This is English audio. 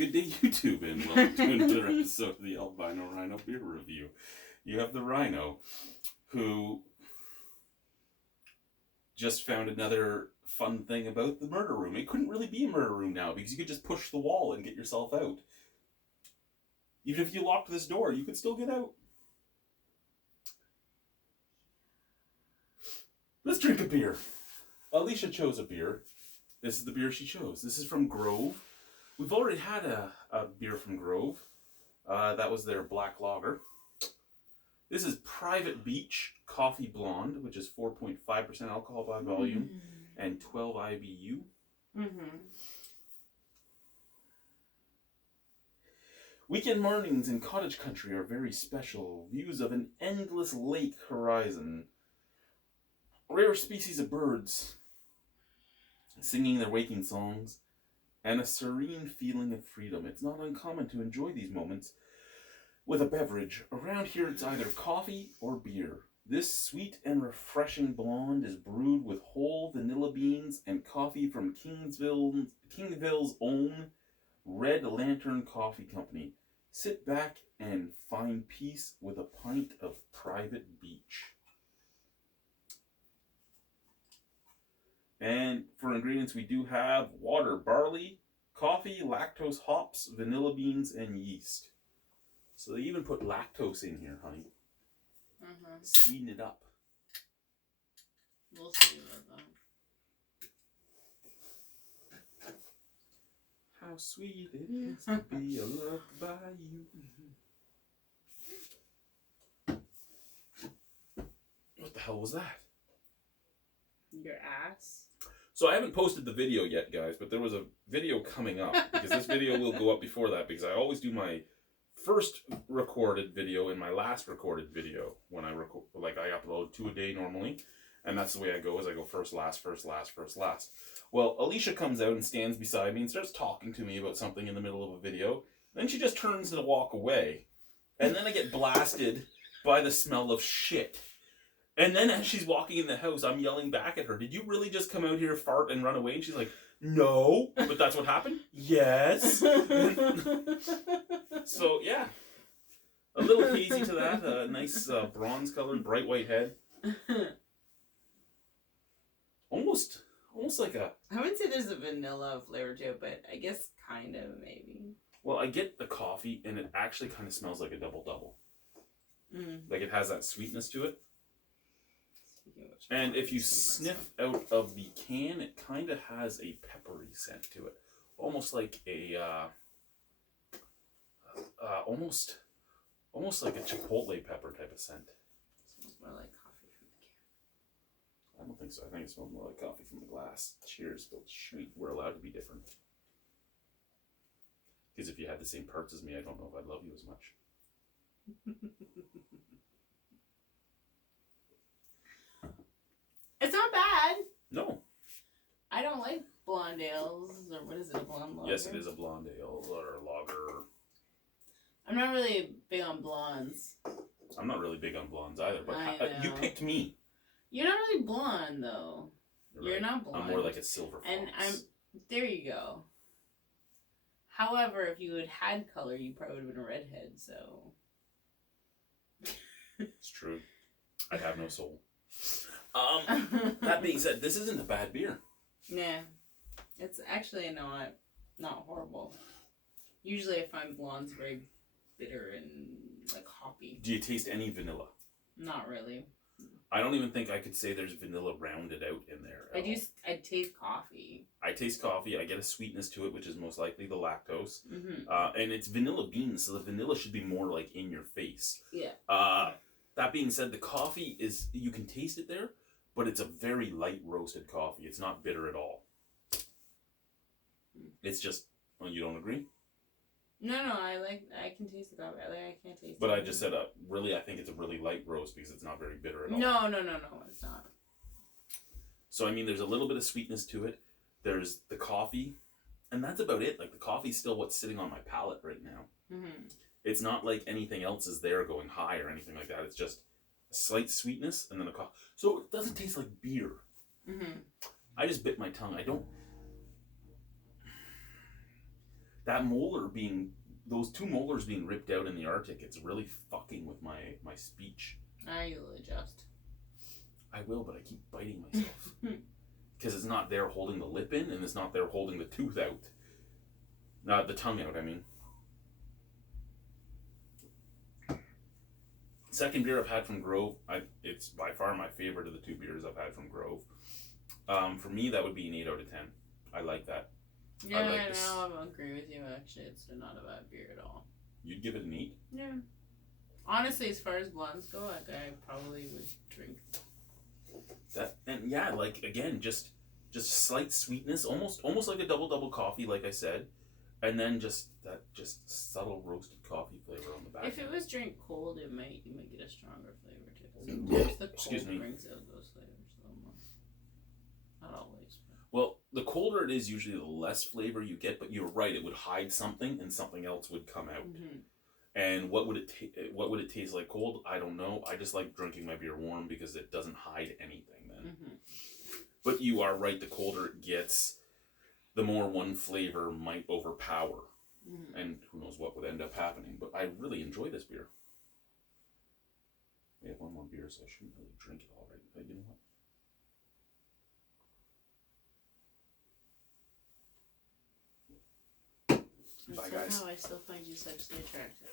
Good day, YouTube, and welcome to another episode of the Albino Rhino Beer Review. You have the Rhino, who just found another fun thing about the murder room. It couldn't really be a murder room now, because you could just push the wall and get yourself out. Even if you locked this door, you could still get out. Let's drink a beer. Alicia chose a beer. This is the beer she chose. This is from Grove. We've already had a beer from Grove. That was their black lager. This is Private Beach Coffee Blonde, which is 4.5% alcohol by volume and 12 IBU. Weekend mornings in cottage country are very special. Views of an endless lake horizon. Rare species of birds singing their waking songs, and a serene feeling of freedom. It's not uncommon to enjoy these moments with a beverage. Around here it's either coffee or beer. This sweet and refreshing blonde is brewed with whole vanilla beans and coffee from Kingville's own Red Lantern Coffee Company. Sit back and find peace with a pint of Private Beach. And for ingredients, we do have water, barley, coffee, lactose, hops, vanilla beans, and yeast. So they even put lactose in here, honey. Sweeten it up. We'll see about that. How sweet it is to be loved by you. What the hell was that? Your ass? So I haven't posted the video yet, guys, but there was a video coming up, because this video will go up before that, because I always do my first recorded video and my last recorded video when I record. Like, I upload 2 a day normally, and that's the way I go, is I go first, last, first, last, first, last. Well, Alicia comes out and stands beside me and starts talking to me about something in the middle of a video. Then she just turns to walk away, and then I get blasted by the smell of shit. And then as she's walking in the house, I'm yelling back at her, did you really just come out here, fart, and run away? And she's like, no. But that's what happened? Yes. So, yeah. A little hazy to that. A nice bronze-colored, bright white head. Almost like a... I wouldn't say there's a vanilla flavor to it, but I guess kind of, maybe. Well, I get the coffee, and it actually kind of smells like a double-double. Like, it has that sweetness to it. And if you sniff out of the can, it kind of has a peppery scent to it. Almost like a, almost like a chipotle pepper type of scent. It smells more like coffee from the can. I don't think so. I think it smells more like coffee from the glass. Cheers, but shoot, we're allowed to be different. Because if you had the same parts as me, I don't know if I'd love you as much. It's not bad. No. I don't like blonde ales, or what is it, a blonde lager? Yes, it is a blonde ale or a lager. I'm not really big on blondes. I'm not really big on blondes either, but I you know. picked me. You're not really blonde, though. You're Right. not blonde. I'm more like a silver fox. And there you go. However, if you had color, you probably would have been a redhead, so. It's true. I have no soul. That being said, this isn't a bad beer. Nah. It's actually not horrible. Usually I find blondes very bitter and, like, hoppy. Do you taste any vanilla? Not really. I don't even think I could say there's vanilla rounded out in there. I taste coffee. I taste coffee. I get a sweetness to it, which is most likely the lactose. Mm-hmm. And it's vanilla beans, so the vanilla should be more, like, in your face. Yeah. That being said, the coffee is, you can taste it there, but it's a very light roasted coffee. It's not bitter at all. It's just, well, you don't agree? No, I can taste the coffee. I can't taste But it. I just said, really, I think it's a really light roast because it's not very bitter at all. No, it's not. So, I mean, there's a little bit of sweetness to it. There's the coffee, and that's about it. Like, the coffee's still what's sitting on my palate right now. Mm-hmm. It's not like anything else is there going high or anything like that. It's just a slight sweetness and then a coffee. So it doesn't taste like beer. Mm-hmm. I just bit my tongue. I don't... that molar being, those two molars being ripped out in the Arctic, it's really fucking with my speech. You'll adjust. I will, but I keep biting myself. Because it's not there holding the lip in, and it's not there holding the tooth out. Not the tongue out, I mean. Second beer I've had from Grove, it's by far my favorite of the two beers I've had from Grove. For me, that would be an 8 out of 10. I like that. Yeah, I like I this. know. I agree with you. Actually, it's not a bad beer at all. You'd give it an 8? Yeah. Honestly, as far as blondes go, like, I probably would drink That, and yeah, like, again, just slight sweetness, almost like a double coffee, like I said, and then just subtle roasted coffee flavor on the back. If it was drank cold, you might get a stronger flavor too. Sometimes the cold brings out those flavors a little more. Not always. Well, the colder it is, usually the less flavor you get. But you're right; it would hide something, and something else would come out. Mm-hmm. And what would it taste like cold? I don't know. I just like drinking my beer warm because it doesn't hide anything then. Mm-hmm. But you are right. The colder it gets, the more one flavor might overpower. Mm-hmm. And who knows what would end up happening. But I really enjoy this beer. We have one more beer, so I shouldn't really drink it all right. But you know what? Bye, guys. Somehow I still find you sexually attractive.